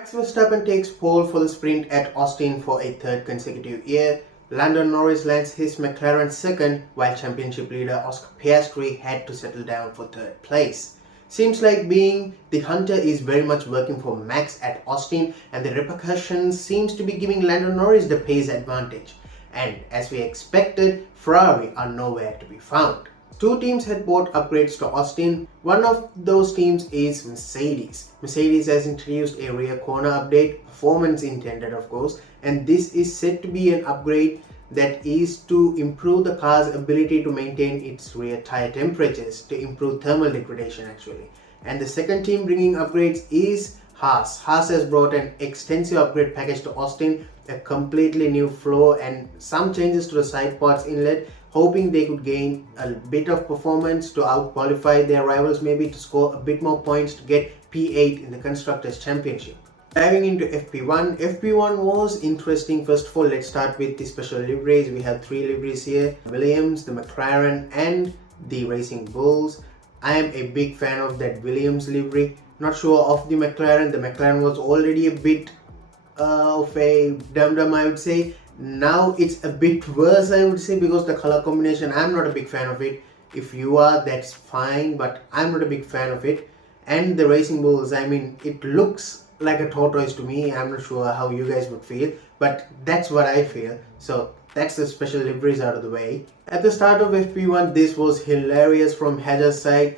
Max Verstappen takes pole for the sprint at Austin for a third consecutive year. Lando Norris lands his McLaren second, while championship leader Oscar Piastri had to settle down for third place. Seems like being the hunter is very much working for Max at Austin, and the repercussions seems to be giving Lando Norris the pace advantage. And as we expected, Ferrari are nowhere to be found. Two teams had bought upgrades to Austin. One of those teams is Mercedes. Mercedes has introduced a rear corner update, performance intended of course, and this is said to be an upgrade that is to improve the car's ability to maintain its rear tire temperatures, to improve thermal degradation actually. And the second team bringing upgrades is Haas. Haas has brought an extensive upgrade package to Austin, a completely new floor and some changes to the side parts inlet, hoping they could gain a bit of performance to out-qualify their rivals, maybe to score a bit more points to get P8 in the Constructors' Championship. Diving into FP1, FP1 was interesting. First of all, let's start with the special liveries. We have three liveries here: Williams, the McLaren and the Racing Bulls. I am a big fan of that Williams livery. Not sure of the McLaren. The McLaren was already a bit of a dum-dum, I would say. Now it's a bit worse, I would say, because the color combination, I'm not a big fan of it. If you are, that's fine, but I'm not a big fan of it. And the Racing Bulls, I mean, it looks like a tortoise to me. I'm not sure how you guys would feel, but that's what I feel. So that's the special liveries out of the way. At the start of FP1, this was hilarious from Hajar's side.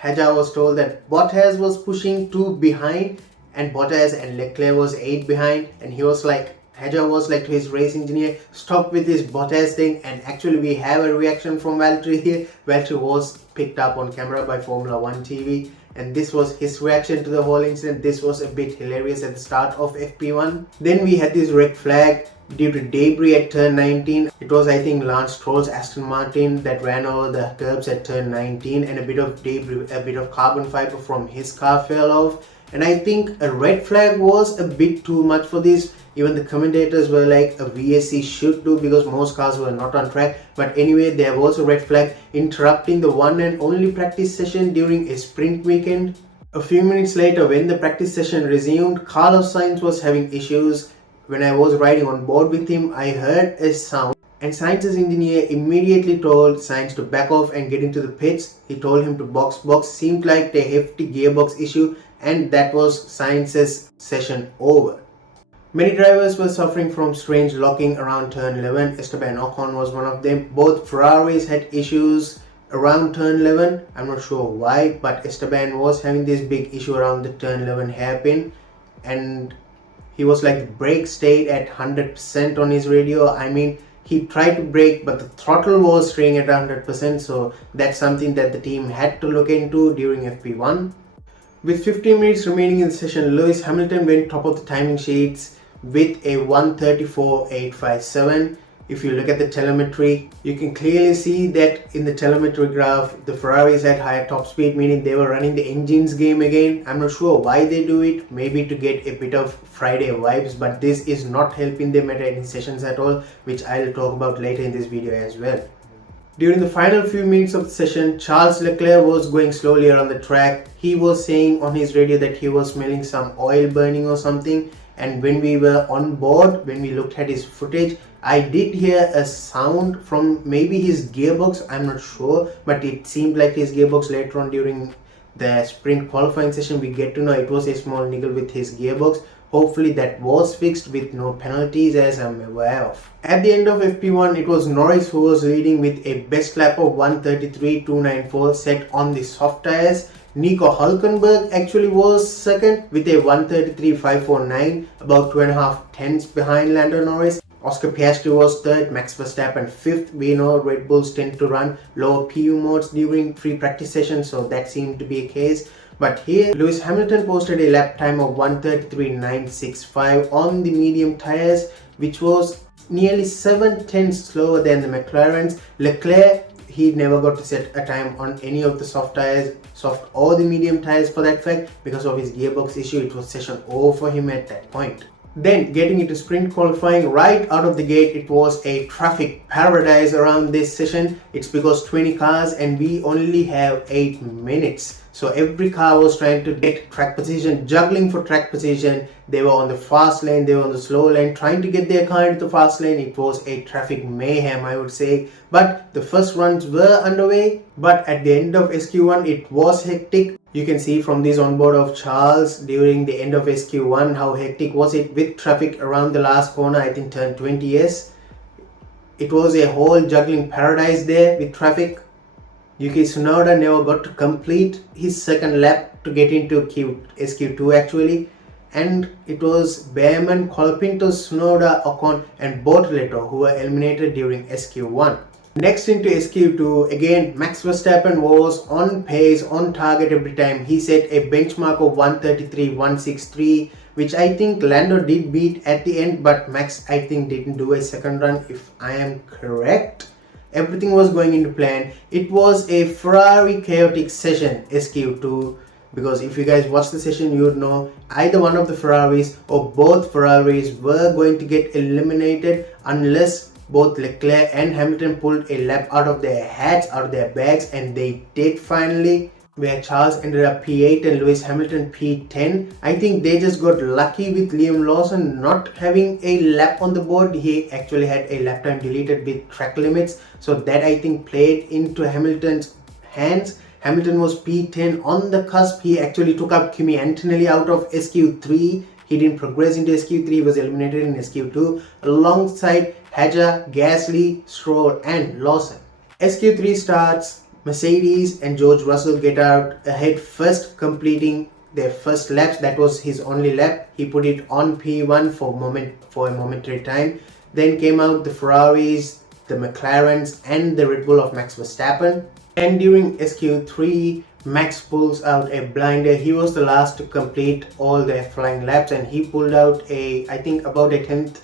Hajar was told that Bottas was pushing 2 behind and Bottas and Leclerc was 8 behind, and he was like, Hajar was like to his race engineer, stop with this Bottas thing. And actually we have a reaction from Valtteri here. Valtteri was picked up on camera by Formula 1 TV, and this was his reaction to the whole incident. This was a bit hilarious at the start of FP1. Then we had this red flag due to debris at turn 19. It was, I think, Lance Stroll's Aston Martin that ran over the curbs at turn 19, and a bit of debris, a bit of carbon fiber from his car fell off. And I think a red flag was a bit too much for this. Even the commentators were like, a VSC should do, because most cars were not on track. But anyway, there was a red flag interrupting the one and only practice session during a sprint weekend. A few minutes later, when the practice session resumed, Carlos Sainz was having issues. When I was riding on board with him, I heard a sound, and Sainz's engineer immediately told Sainz to back off and get into the pits. He told him to box. Seemed like a hefty gearbox issue, and that was Sainz's session over. Many drivers were suffering from strange locking around turn 11. Esteban Ocon was one of them. Both Ferraris had issues around turn 11. I'm not sure why, but Esteban was having this big issue around the turn 11 hairpin, and he was like, the brake stayed at 100% on his radio. I mean, he tried to brake, but the throttle was staying at 100%, so that's something that the team had to look into during FP1. With 15 minutes remaining in the session, Lewis Hamilton went top of the timing sheets with a 1:34.857. If you look at the telemetry, you can clearly see that in the telemetry graph, the Ferraris had higher top speed, meaning they were running the engines game again. I'm not sure why they do it, maybe to get a bit of Friday vibes, but this is not helping them at any sessions at all, which I'll talk about later in this video as well. During the final few minutes of the session, Charles Leclerc was going slowly around the track. He was saying on his radio that he was smelling some oil burning or something. And when we were on board, when we looked at his footage, I did hear a sound from maybe his gearbox. I'm not sure, but it seemed like his gearbox. Later on during the sprint qualifying session, we get to know it was a small niggle with his gearbox. Hopefully that was fixed with no penalties, as I'm aware of. At the end of FP1, it was Norris who was leading with a best lap of 1:33.294 set on the soft tires. Nico Hulkenberg actually was second with a 1:33.549, about 2.5 tenths behind Lando Norris. Oscar Piastri was third, Max Verstappen fifth. We know Red Bulls tend to run lower PU modes during free practice sessions, so that seemed to be a case. But here, Lewis Hamilton posted a lap time of 1:33.965 on the medium tires, which was nearly 7 tenths slower than the McLaren's. Leclerc, he never got to set a time on any of the soft tires, soft or the medium tires for that fact, because of his gearbox issue. It was session over for him at that point. Then getting into sprint qualifying, right out of the gate, it was a traffic paradise around this session. It's because 20 cars and we only have 8 minutes. So every car was trying to get track position, juggling for track position. They were on the fast lane, they were on the slow lane, trying to get their car into the fast lane. It was a traffic mayhem, I would say. But the first runs were underway. But at the end of SQ1, it was hectic. You can see from this onboard of Charles during the end of SQ1 how hectic was it with traffic around the last corner, I think turn 20s. It was a whole juggling paradise there with traffic. Yuki Tsunoda never got to complete his second lap to get into SQ2 actually, and it was Behrman, Colapinto, Tsunoda, Ocon and Bortoleto who were eliminated during SQ1. Next into SQ2, again Max Verstappen was on pace, on target every time. He set a benchmark of 133.163, which I think Lando did beat at the end, but Max I think didn't do a second run if I am correct. Everything was going into plan. It was a Ferrari chaotic session, SQ2, because if you guys watch the session, you would know either one of the Ferraris or both Ferraris were going to get eliminated unless both Leclerc and Hamilton pulled a lap out of their hats, out of their bags, and they did finally, where Charles ended up P8 and Lewis Hamilton P10. I think they just got lucky with Liam Lawson not having a lap on the board. He actually had a lap time deleted with track limits, so that I think played into Hamilton's hands. Hamilton was P10 on the cusp. He actually took up Kimi Antonelli out of SQ3. He didn't progress into SQ3, he was eliminated in SQ2 alongside Hadjar, Gasly, Stroll and Lawson. SQ3 starts. Mercedes and George Russell get out ahead first, completing their first laps. That was his only lap. He put it on P1 for a momentary time. Then came out the Ferraris, the McLarens and the Red Bull of Max Verstappen. And during SQ3, Max pulls out a blinder. He was the last to complete all their flying laps and he pulled out I think about a 10th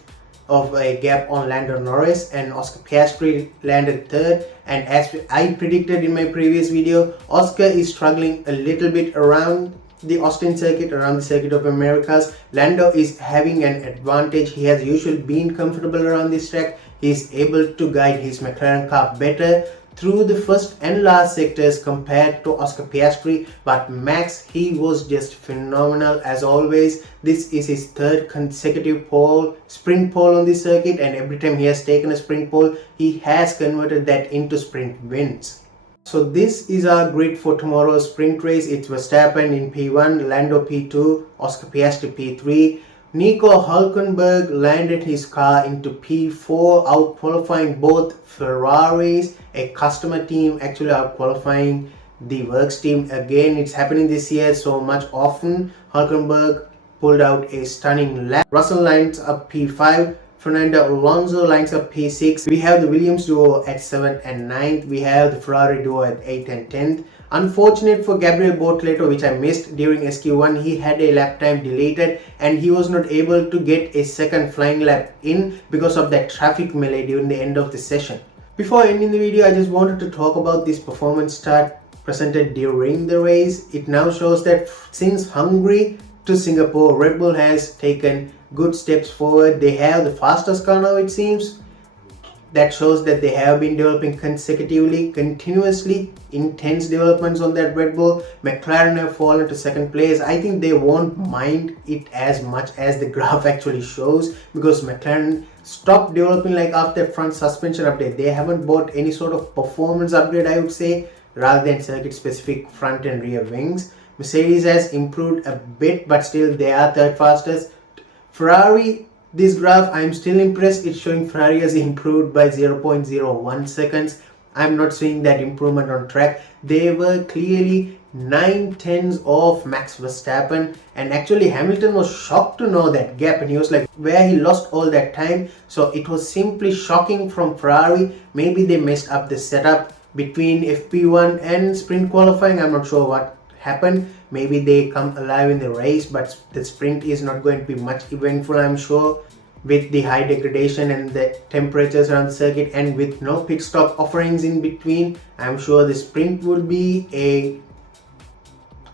of a gap on Lando Norris, and Oscar Piastri landed third. And as I predicted in my previous video, Oscar is struggling a little bit around the Austin circuit, around the Circuit of Americas. Lando is having an advantage. He has usually been comfortable around this track. He is able to guide his McLaren car better through the first and last sectors compared to Oscar Piastri, but Max, he was just phenomenal as always. This is his third consecutive sprint pole on this circuit, and every time he has taken a sprint pole, he has converted that into sprint wins. So this is our grid for tomorrow's sprint race. It's Verstappen in P1, Lando P2, Oscar Piastri P3. Nico Hulkenberg landed his car into P4, out qualifying both Ferraris, a customer team actually out qualifying the works team. Again, it's happening this year so much often. Hulkenberg pulled out a stunning lap. Russell lines up P5, Fernando Alonso lines up P6. We have the Williams duo at 7th and 9th. We have the Ferrari duo at 8th and 10th. Unfortunate for Gabriel Bortoleto, which I missed during SQ1, he had a lap time deleted and he was not able to get a second flying lap in because of that traffic melee during the end of the session. Before ending the video, I just wanted to talk about this performance chart presented during the race. It now shows that since Hungary to Singapore, Red Bull has taken good steps forward. They have the fastest car now, it seems. That shows that they have been developing consecutively, continuously, intense developments on that Red Bull. McLaren have fallen to second place. I think they won't mind it as much as the graph actually shows, because McLaren stopped developing like after front suspension update. They haven't bought any sort of performance upgrade, I would say, rather than circuit specific front and rear wings. Mercedes has improved a bit, but still they are third fastest. Ferrari, this graph, I'm still impressed. It's showing Ferrari has improved by 0.01 seconds. I'm not seeing that improvement on track. They were clearly 9/10 of Max Verstappen, and actually Hamilton was shocked to know that gap and he was like, where he lost all that time. So it was simply shocking from Ferrari. Maybe they messed up the setup between FP1 and sprint qualifying. I'm not sure what happened. Maybe they come alive in the race, but the sprint is not going to be much eventful, I'm sure, with the high degradation and the temperatures around the circuit, and with no pit stop offerings in between. I'm sure the sprint would be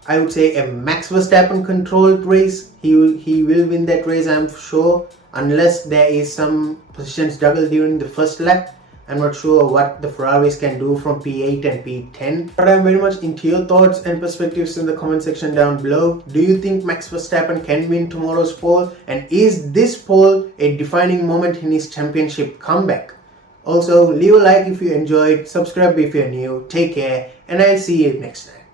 I would say a Max Verstappen controlled race. He will win that race, I'm sure, unless there is some position struggle during the first lap. I'm not sure what the Ferraris can do from P8 and P10, but I'm very much into your thoughts and perspectives in the comment section down below. Do you think Max Verstappen can win tomorrow's pole? And is this pole a defining moment in his championship comeback? Also, leave a like if you enjoyed, subscribe if you're new, take care, and I'll see you next time.